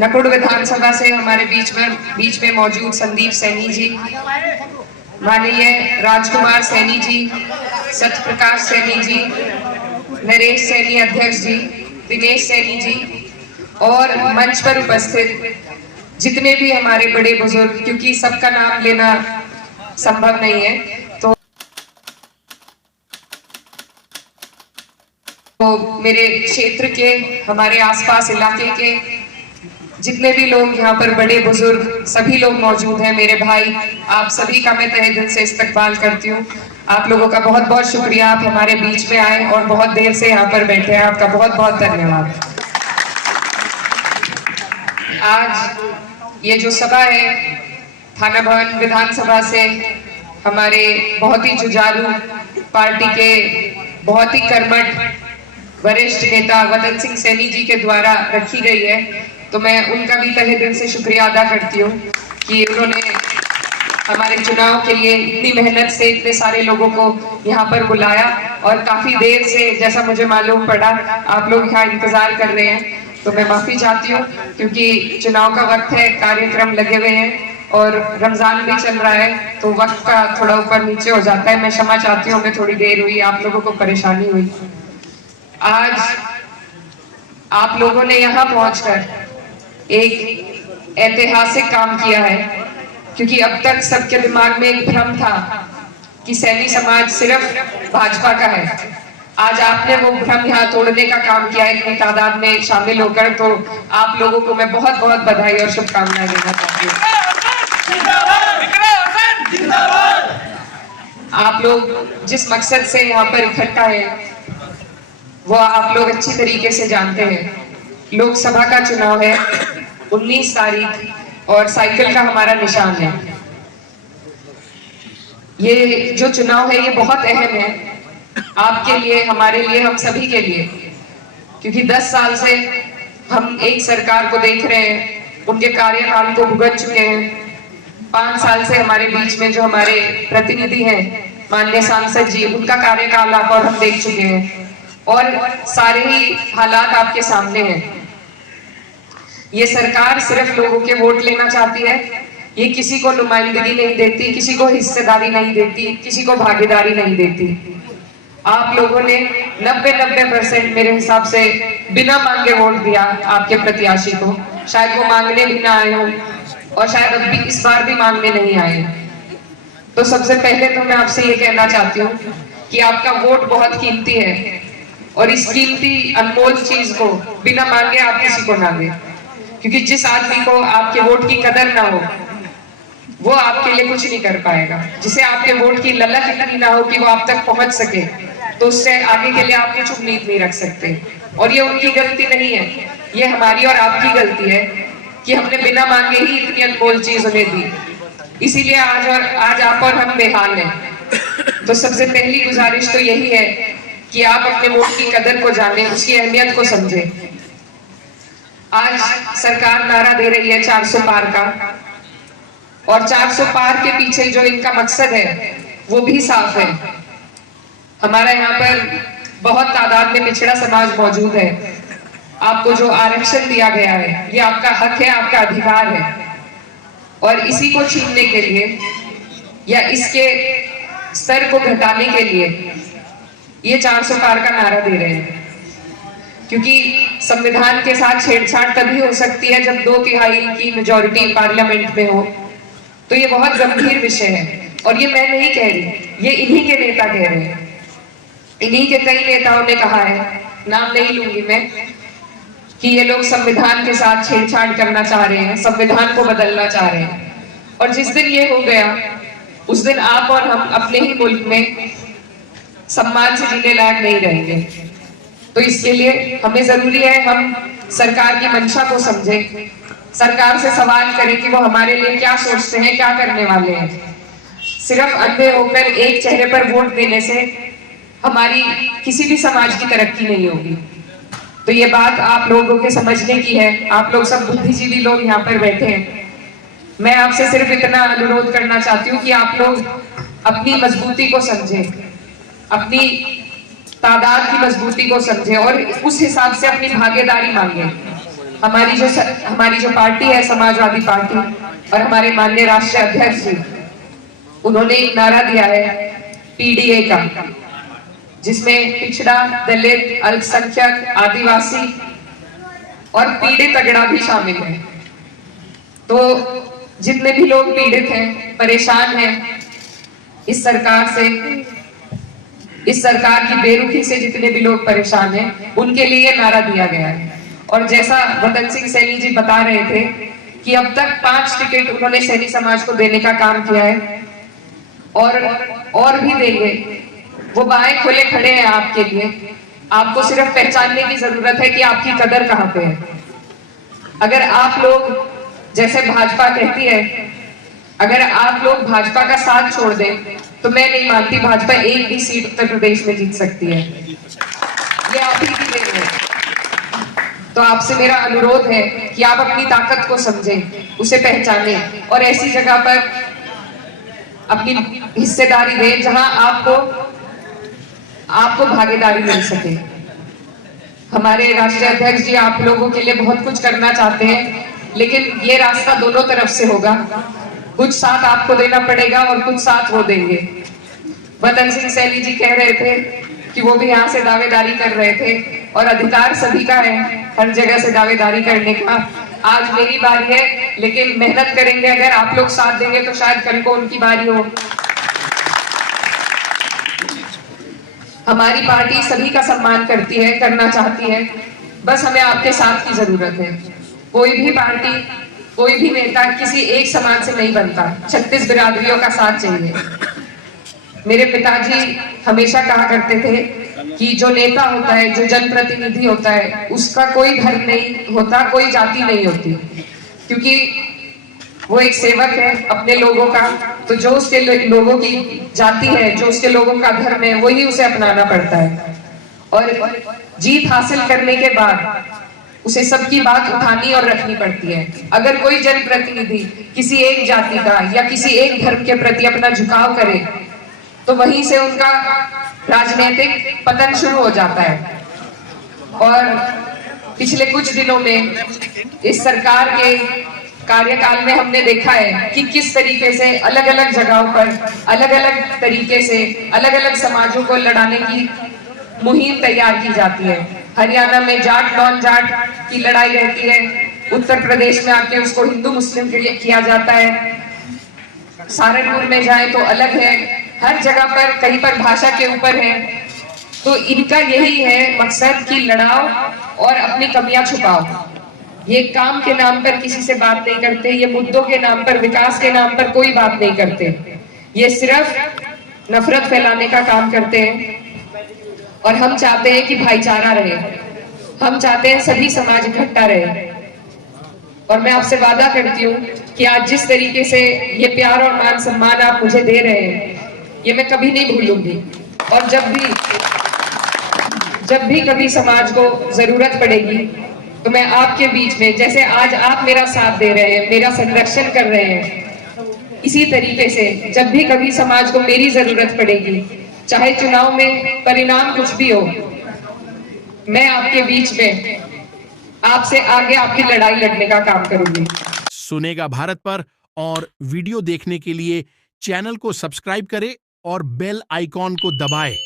नकुड़ विधानसभा से हमारे बीच में मौजूद संदीप सैनी जी, माननीय राजकुमार सैनी जी, सत्यप्रकाश सैनी जी, नरेश सैनी अध्यक्ष जी, दिनेश सैनी जी और मंच पर उपस्थित जितने भी हमारे बड़े बुजुर्ग, क्योंकि सबका नाम लेना संभव नहीं है, तो मेरे क्षेत्र के, हमारे आसपास इलाके के जितने भी लोग यहाँ पर बड़े बुजुर्ग सभी लोग मौजूद हैं, मेरे भाई, आप सभी का मैं तहे दिल से इस्तकबाल करती हूँ। आप लोगों का बहुत बहुत शुक्रिया, आप हमारे बीच में आए और बहुत देर से यहाँ पर बैठे हैं, आपका बहुत बहुत धन्यवाद। आज ये जो सभा है थाना भवन विधानसभा से हमारे बहुत ही जुझारू पार्टी के बहुत ही कर्मठ वरिष्ठ नेता वतन सिंह सैनी जी के द्वारा रखी गई है, तो मैं उनका भी तहे दिल से शुक्रिया अदा करती हूँ कि उन्होंने हमारे चुनाव के लिए इतनी मेहनत से इतने सारे लोगों को यहाँ पर बुलाया और काफी देर से, जैसा मुझे मालूम पड़ा, आप लोग यहाँ इंतजार कर रहे हैं, तो मैं माफी चाहती हूँ क्योंकि चुनाव का वक्त है, कार्यक्रम लगे हुए हैं और रमजान भी चल रहा है, तो वक्त का थोड़ा ऊपर नीचे हो जाता है। मैं क्षमा चाहती हूँ, मैं थोड़ी देर हुई, आप लोगों को परेशानी हुई। आज आप लोगों ने यहाँ पहुंचकर एक ऐतिहासिक काम किया है, क्योंकि अब तक सबके दिमाग में एक भ्रम था कि सैनी समाज सिर्फ भाजपा का है। आज आपने वो भ्रम यहाँ तोड़ने का काम किया है इतनी तादाद में शामिल होकर, तो आप लोगों को मैं बहुत बहुत बधाई और शुभकामनाएं देना चाहती हूँ। आप लोग जिस मकसद से यहाँ पर इकट्ठा है वो आप लोग अच्छी तरीके से जानते हैं। लोकसभा का चुनाव है 19 तारीख और साइकिल का हमारा निशान है। ये जो चुनाव है ये बहुत अहम है आपके लिए, हमारे लिए, हम सभी के लिए, क्योंकि 10 साल से हम एक सरकार को देख रहे हैं, उनके कार्यकाल को भुगत चुके हैं। 5 साल से हमारे बीच में जो हमारे प्रतिनिधि हैं माननीय सांसद जी, उनका कार्यकाल आप और हम देख चुके हैं और सारे ही हालात आपके सामने हैं। ये सरकार सिर्फ लोगों के वोट लेना चाहती है, ये किसी को नुमाइंदगी नहीं देती, किसी को हिस्सेदारी नहीं देती, किसी को भागीदारी नहीं देती। आप लोगों ने 90% मेरे हिसाब से बिना मांगे वोट दिया आपके प्रत्याशी को। शायद वो मांगने भी ना आए हो और शायद अब भी इस बार भी मांगने नहीं आए। तो सबसे पहले तो मैं आपसे ये कहना चाहती हूँ कि आपका वोट बहुत कीमती है और इस कीमती अनमोल चीज को बिना मांगे आप किसी को ना दें, क्योंकि जिस आदमी को आपके वोट की कदर ना हो वो आपके लिए कुछ नहीं कर पाएगा। जिसे आपके वोट की ललक इतनी ना हो कि वो आप तक पहुंच सके, तो उससे आगे के लिए आप कुछ उम्मीद नहीं रख सकते। और ये उनकी गलती नहीं है, ये हमारी और आपकी गलती है कि हमने बिना मांगे ही इतनी अनमोल चीज उन्हें दी। इसीलिए आज आप और हम बेहाल हैं। तो सबसे पहली गुजारिश तो यही है कि आप अपने वोट की कदर को जानें, उसकी अहमियत को समझें। आज सरकार नारा दे रही है 400 पार का, और 400 पार के पीछे जो इनका मकसद है वो भी साफ है। हमारा यहाँ पर बहुत तादाद में पिछड़ा समाज मौजूद है। आपको जो आरक्षण दिया गया है ये आपका हक है, आपका अधिकार है, और इसी को छीनने के लिए या इसके स्तर को घटाने के लिए ये 400 पार का नारा दे रहे हैं। क्योंकि संविधान के साथ छेड़छाड़ तभी हो सकती है जब 2/3 की मेजॉरिटी पार्लियामेंट में हो। तो ये बहुत गंभीर विषय है और ये मैं नहीं कह रही, ये इन्हीं के नेता कह रहे हैं। इन्हीं के कई नेताओं ने कहा है, नाम नहीं लूंगी मैं, कि ये लोग संविधान के साथ छेड़छाड़ करना चाह रहे हैं, संविधान को बदलना चाह रहे हैं। और जिस दिन ये हो गया उस दिन आप और हम अपने ही मुल्क में सम्मान से जीने लायक नहीं रहेंगे। तो इसके लिए हमें जरूरी है हम सरकार की मंशा को समझें, सरकार से सवाल करें कि वो हमारे लिए क्या सोचते हैं, क्या करने वाले हैं। सिर्फ अंधे होकर एक चेहरे पर वोट देने से हमारी किसी भी समाज की तरक्की नहीं होगी। तो ये बात आप लोगों के समझने की है। आप लोग सब बुद्धिजीवी लोग यहाँ पर बैठे हैं। मैं आपसे सिर्फ इतना अनुरोध करना चाहती हूँ कि आप लोग अपनी मजबूती को समझें, अपनी तादाद की मजबूती को समझें और उस हिसाब से अपनी भागीदारी मांगे। हमारी जो पार्टी है समाजवादी पार्टी और हमारे माननीय राष्ट्रीय अध्यक्ष जी, उन्होंने एक नारा दिया है पीडीए का, जिसमें पिछड़ा, दलित, अल्पसंख्यक, आदिवासी और पीड़ित अगड़ा भी शामिल है। तो जितने भी लोग पीड़ित हैं, परेशान हैं इस सरकार से, इस सरकार की बेरुखी से जितने भी लोग परेशान हैं, उनके लिए नारा दिया गया है। और जैसा वतन सिंह सैनी जी बता रहे थे कि अब तक 5 टिकट उन्होंने सैनी समाज को देने का काम किया है और भी देंगे। वो बाएं खोले खड़े हैं आपके लिए। आपको सिर्फ पहचानने की जरूरत है कि आपकी कदर कहां पे है। अगर आप लोग, जैसे भाजपा कहती है, अगर आप लोग भाजपा का साथ छोड़ दें तो मैं नहीं मानती भाजपा एक भी सीट उत्तर प्रदेश में जीत सकती है। ये आप ही की देन है। तो आपसे मेरा अनुरोध है कि आप अपनी ताकत को समझें, उसे पहचानें और ऐसी जगह पर अपनी हिस्सेदारी दें जहां आपको भागीदारी मिल सके। हमारे राष्ट्रीय अध्यक्ष जी आप लोगों के लिए बहुत कुछ करना चाहते हैं, लेकिन ये रास्ता दोनों तरफ से होगा। कुछ साथ आपको देना पड़ेगा और कुछ साथ वो देंगे। वतन सिंह सैनी जी कह रहे थे कि वो भी यहाँ से दावेदारी कर रहे थे और अधिकार सभी का है हर जगह से दावेदारी करने का। आज मेरी बारी है, लेकिन मेहनत करेंगे, अगर आप लोग साथ देंगे तो शायद कल को उनकी बारी हो। हमारी पार्टी सभी का सम्मान करती है, करना चाहती है, बस हमें आपके साथ की जरूरत है। कोई भी पार्टी, कोई भी नेता किसी एक समाज से नहीं बनता, 36 बिरादरियों का साथ चाहिए। मेरे पिताजी हमेशा कहा करते थे कि जो नेता होता है, जो जनप्रतिनिधि होता है, उसका कोई धर्म नहीं होता, कोई जाति नहीं होती, क्योंकि वो एक सेवक है अपने लोगों का। तो जो उसके लोगों की जाति है, जो उसके लोगों का धर्म है, वही उसे अपनाना पड़ता है। और जीत हासिल करने के बाद उसे सबकी बात उठानी और रखनी पड़ती है। अगर कोई जनप्रतिनिधि किसी एक जाति का या किसी एक धर्म के प्रति अपना झुकाव करे तो वहीं से उनका राजनीतिक पतन शुरू हो जाता है। और पिछले कुछ दिनों में इस सरकार के कार्यकाल में हमने देखा है कि किस तरीके से अलग अलग जगहों पर अलग अलग तरीके से अलग अलग समाजों को लड़ाने की मुहिम तैयार की जाती है। हरियाणा में जाट नॉन जाट की लड़ाई रहती है, उत्तर प्रदेश में आके उसको हिंदू मुस्लिम किया जाता है, सहारनपुर में जाए तो अलग है, हर जगह पर कहीं पर भाषा के ऊपर है। तो इनका यही है मकसद कि लड़ाओ और अपनी कमियां छुपाओ। ये काम के नाम पर किसी से बात नहीं करते, ये मुद्दों के नाम पर, विकास के नाम पर कोई बात नहीं करते, ये सिर्फ नफरत फैलाने का काम करते हैं। और हम चाहते हैं कि भाईचारा रहे, हम चाहते हैं सभी समाज इकट्ठा रहे। और मैं आपसे वादा करती हूँ कि आज जिस तरीके से ये प्यार और मान सम्मान आप मुझे दे रहे हैं, ये मैं कभी नहीं भूलूंगी। और जब भी कभी समाज को जरूरत पड़ेगी तो मैं आपके बीच में, जैसे आज आप मेरा साथ दे रहे हैं, मेरा संरक्षण कर रहे हैं, इसी तरीके से जब भी कभी समाज को मेरी जरूरत पड़ेगी, चाहे चुनाव में परिणाम कुछ भी हो, मैं आपके बीच में आपसे आगे आपकी लड़ाई लड़ने का काम करूंगी। सुनेगा भारत पर और वीडियो देखने के लिए चैनल को सब्सक्राइब करें और बेल आइकॉन को दबाएं।